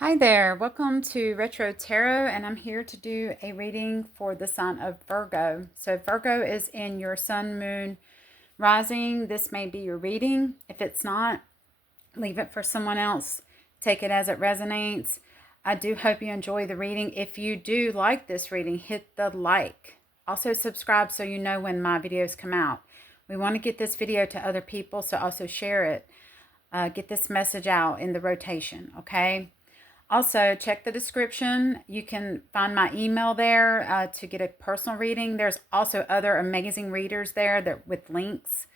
Hi there, welcome to Retro Tarot, and I'm here to do a reading for the sign of Virgo. So, Virgo is in your sun, moon, rising. This may be your reading. If it's not, leave it for someone else. Take it as it resonates. I do hope you enjoy the reading. If you do like this reading, hit the like. Also, subscribe so you know when my videos come out. We want to get this video to other people, so also share it. Get this message out in the rotation, okay? Also, check the description. You can find my email there to get a personal reading. There's also other amazing readers there that with links.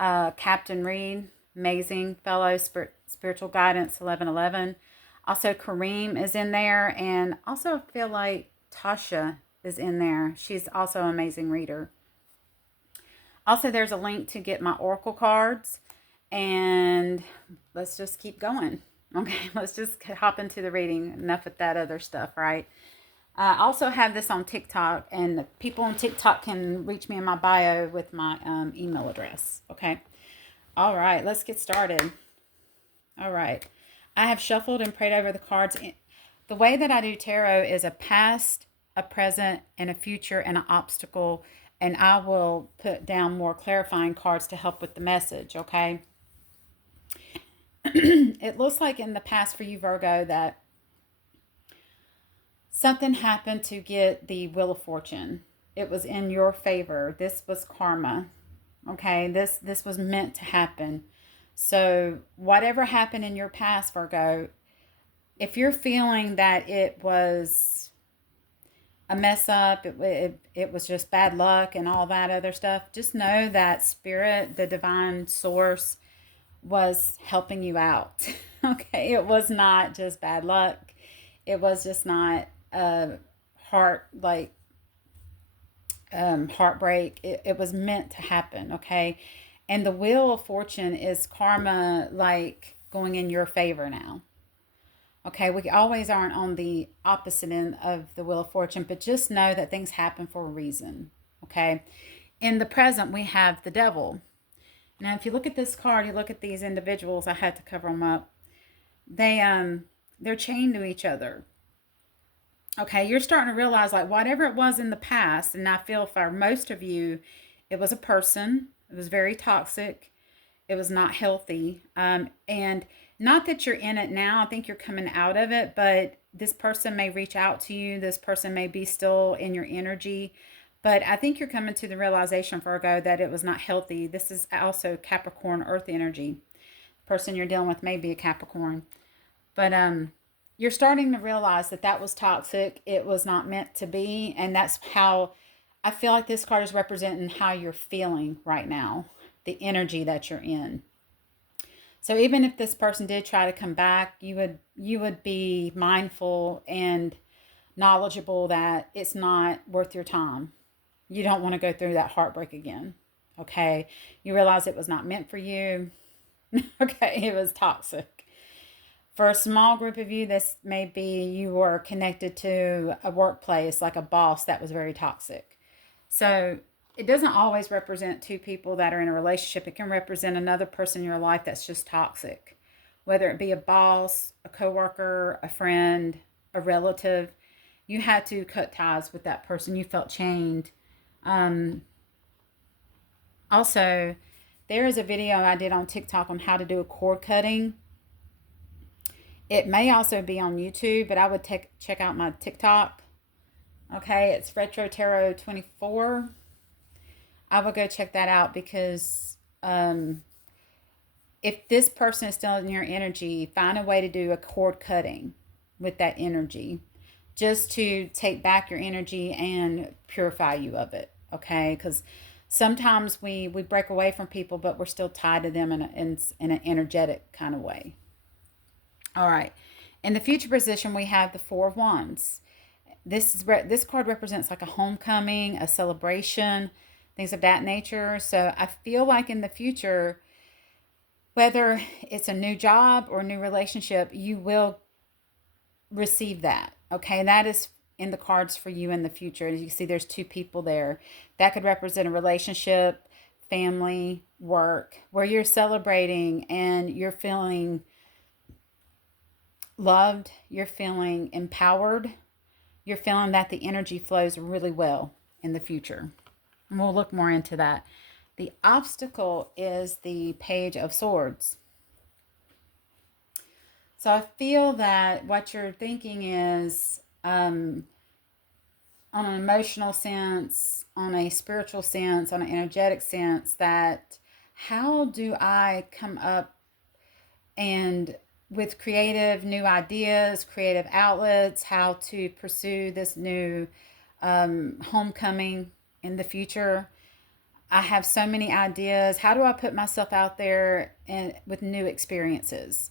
Captain Reed, amazing fellow, spiritual guidance 1111. Also, Kareem is in there, and also I feel like Tasha is in there. She's also an amazing reader. Also, there's a link to get my oracle cards, and let's just keep going. Okay, let's just hop into the reading. Enough with that other stuff, right? I also have this on TikTok, and people on TikTok can reach me in my bio with my email address. Okay. All right, let's get started. All right. I have shuffled and prayed over the cards. The way that I do tarot is a past, a present, and a future, and an obstacle. And I will put down more clarifying cards to help with the message, okay? It looks like in the past for you, Virgo, that something happened to get the Wheel of Fortune. It was in your favor. This was karma. Okay, this was meant to happen. So whatever happened in your past, Virgo, if you're feeling that it was a mess up, it was just bad luck and all that other stuff, just know that spirit, the divine source, was helping you out. Okay, it was not just bad luck. It was just not heart like heartbreak. It was meant to happen. Okay, and the Wheel of Fortune is karma, like going in your favor now. Okay, we always aren't on the opposite end of the Wheel of Fortune, but just know that things happen for a reason. Okay, in the present we have the Devil. Now, if you look at this card, you look at these individuals. I had to cover them up. They're chained to each other. Okay, you're starting to realize like whatever it was in the past, and I feel for most of you, it was a person. It was very toxic. It was not healthy. And not that you're in it now. I think you're coming out of it, but this person may reach out to you. This person may be still in your energy. But I think you're coming to the realization, Virgo, that it was not healthy. This is also Capricorn earth energy. The person you're dealing with may be a Capricorn. But you're starting to realize that that was toxic. It was not meant to be. And that's how I feel like this card is representing how you're feeling right now, the energy that you're in. So even if this person did try to come back, you would be mindful and knowledgeable that it's not worth your time. You don't want to go through that heartbreak again. Okay? You realize it was not meant for you. Okay, it was toxic. For a small group of you, this may be you were connected to a workplace, like a boss that was very toxic. So it doesn't always represent two people that are in a relationship. It can represent another person in your life that's just toxic, whether it be a boss, a coworker, a friend, a relative. You had to cut ties with that person. You felt chained. Um, Also, there is a video I did on TikTok on how to do a cord cutting. It may also be on YouTube, but I would check out my TikTok. Okay, it's Retro Tarot 24. I would go check that out because if this person is still in your energy, find a way to do a cord cutting with that energy just to take back your energy and purify you of it. Okay, because sometimes we break away from people, but we're still tied to them in an energetic kind of way. All right. In the future position, we have the Four of Wands. This card represents like a homecoming, a celebration, things of that nature. So I feel like in the future, whether it's a new job or a new relationship, you will receive that. Okay, and that is in the cards for you in the future. As you see, there's two people there. That could represent a relationship, family, work, where you're celebrating and you're feeling loved. You're feeling empowered. You're feeling that the energy flows really well in the future. And we'll look more into that. The obstacle is the Page of Swords. So I feel that what you're thinking is, on an emotional sense, on a spiritual sense, on an energetic sense, that how do I come up and with creative new ideas, creative outlets, how to pursue this new homecoming in the future. I have so many ideas. How do I put myself out there and with new experiences?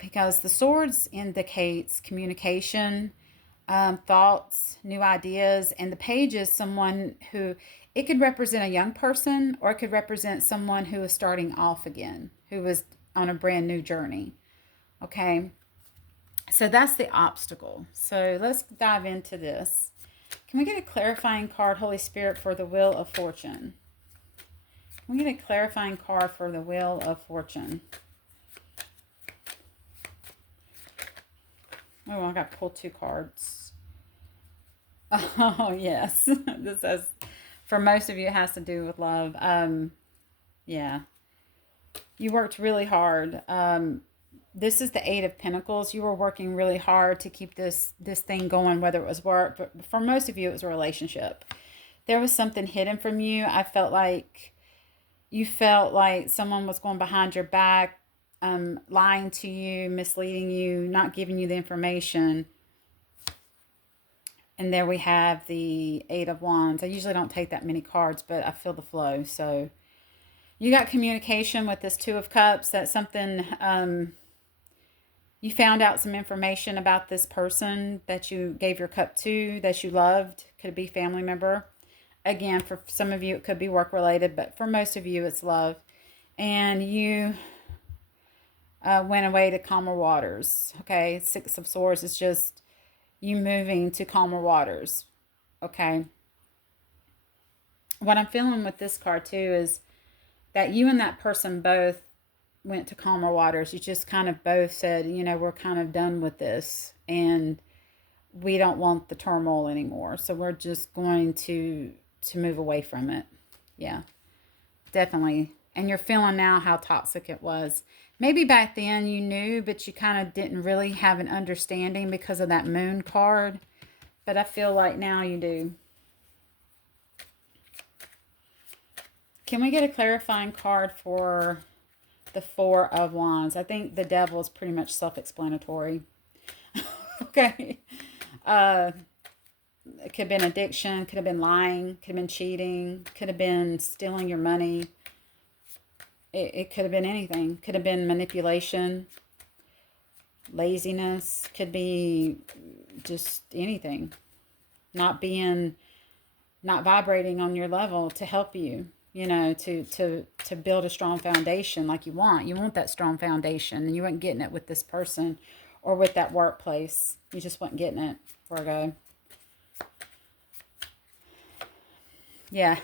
Because the swords indicates communication, thoughts, new ideas, and the page is someone who, it could represent a young person or it could represent someone who is starting off again, who is on a brand new journey. Okay, so that's the obstacle. So let's dive into this. Can we get a clarifying card, Holy Spirit, for the Wheel of Fortune? Can we get a clarifying card for the Wheel of Fortune? Oh, I got to pull 2 cards. Oh, yes. This has, for most of you, it has to do with love. Yeah. You worked really hard. This is the 8 of Pentacles. You were working really hard to keep this thing going, whether it was work, but for most of you, it was a relationship. There was something hidden from you. I felt like you felt like someone was going behind your back, lying to you, misleading you, not giving you the information. And there we have the 8 of Wands. I usually don't take that many cards, but I feel the flow. So you got communication with this 2 of Cups. That's something, you found out some information about this person that you gave your cup to, that you loved. Could be family member. Again, for some of you, it could be work related, but for most of you, it's love. And you went away to calmer waters. Okay, 6 of Swords is just you moving to calmer waters. Okay. What I'm feeling with this card too is that you and that person both went to calmer waters. You just kind of both said, you know, we're kind of done with this and we don't want the turmoil anymore. So we're just going to move away from it. Yeah, definitely. And you're feeling now how toxic it was. Maybe back then you knew, but you kind of didn't really have an understanding because of that Moon card. But I feel like now you do. Can we get a clarifying card for the 4 of Wands? I think the Devil is pretty much self-explanatory. Okay. It could have been addiction, could have been lying, could have been cheating, could have been stealing your money. It could have been anything. Could have been manipulation, laziness, could be just anything. Not vibrating on your level to help you, you know, to build a strong foundation like you want. You want that strong foundation, and you weren't getting it with this person or with that workplace. You just weren't getting it, Virgo. Yeah,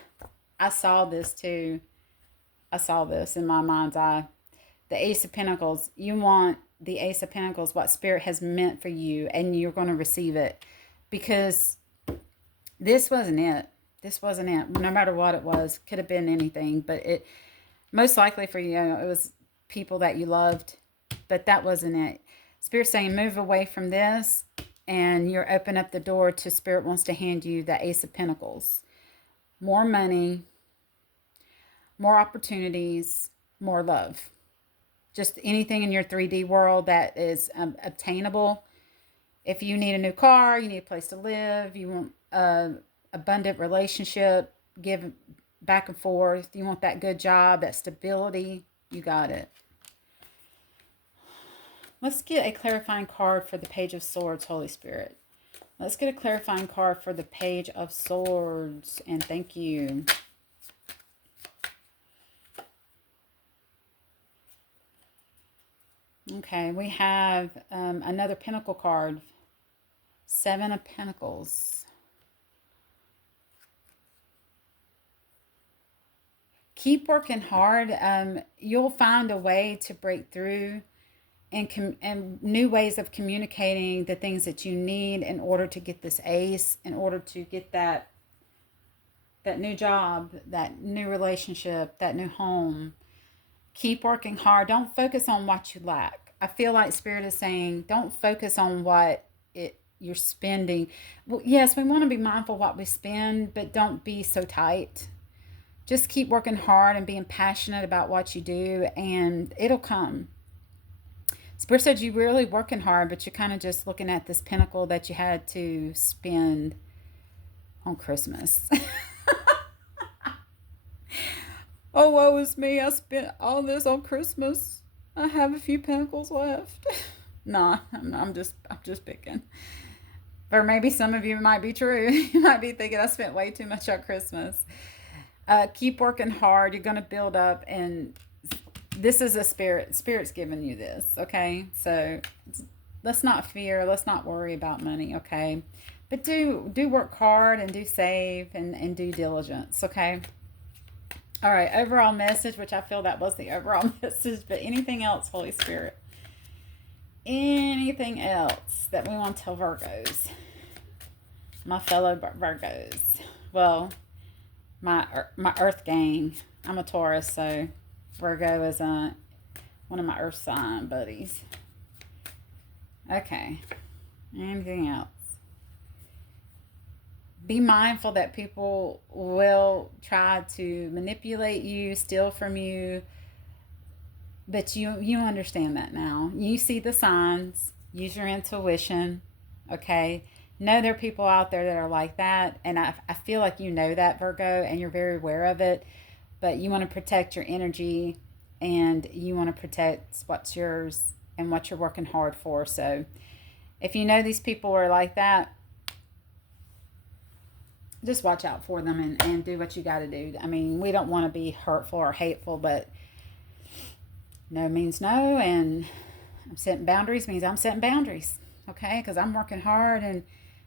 I saw this too. I saw this in my mind's eye. The Ace of Pentacles. You want the Ace of Pentacles, what Spirit has meant for you, and you're going to receive it. Because this wasn't it. This wasn't it. No matter what it was. Could have been anything. But it, most likely for you, it was people that you loved. But that wasn't it. Spirit's saying move away from this. And you're open up the door to Spirit wants to hand you the Ace of Pentacles. More money, more opportunities, more love. Just anything in your 3D world that is obtainable. If you need a new car, you need a place to live, you want an abundant relationship, give back and forth, you want that good job, that stability, you got it. Let's get a clarifying card for the Page of Swords, Holy Spirit. Let's get a clarifying card for the Page of Swords, and thank you. Okay, we have another Pentacle card. 7 of Pentacles. Keep working hard. You'll find a way to break through and new ways of communicating the things that you need in order to get this ace, in order to get that new job, that new relationship, that new home. Keep working hard. Don't focus on what you lack. I feel like Spirit is saying, don't focus on what you're spending. Well, yes, we want to be mindful of what we spend, but don't be so tight. Just keep working hard and being passionate about what you do, and it'll come. Spirit said you're really working hard, but you're kind of just looking at this pinnacle that you had to spend on Christmas. Oh, woe is me. I spent all this on Christmas. I have a few pinnacles left. Nah, I'm just picking. Or maybe some of you might be true. You might be thinking I spent way too much on Christmas. Keep working hard. You're going to build up, and this is a spirit. Spirit's giving you this, okay? So let's not fear. Let's not worry about money, okay? But do work hard and do save and do diligence, okay? All right, overall message, which I feel that was the overall message, but anything else, Holy Spirit? Anything else that we want to tell Virgos? My fellow Virgos. Well, my Earth gang. I'm a Taurus, so Virgo is one of my Earth sign buddies. Okay. Anything else? Be mindful that people will try to manipulate you, steal from you, but you understand that now. You see the signs. Use your intuition, okay? Know there are people out there that are like that, and I feel like you know that, Virgo, and you're very aware of it, but you want to protect your energy, and you want to protect what's yours and what you're working hard for. So if you know these people are like that, just watch out for them and do what you got to do. I mean, we don't want to be hurtful or hateful, but no means no, and I'm setting boundaries means I'm setting boundaries, okay? Because I'm working hard, and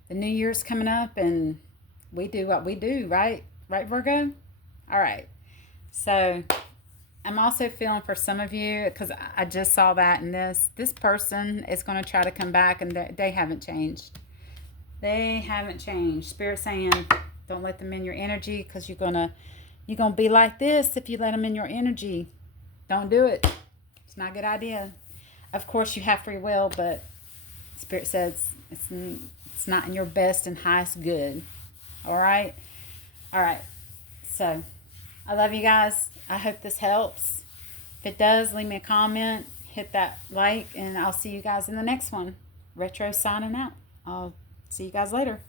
the new year's coming up, and we do what we do, right? Right, Virgo? All right. So I'm also feeling for some of you, because I just saw that in this person is going to try to come back, and they haven't changed. They haven't changed. Spirit saying, don't let them in your energy, because you're gonna be like this if you let them in your energy. Don't do it. It's not a good idea. Of course, you have free will, but Spirit says it's not in your best and highest good. All right? All right. So, I love you guys. I hope this helps. If it does, leave me a comment. Hit that like, and I'll see you guys in the next one. Retro signing out. I'll see you guys later.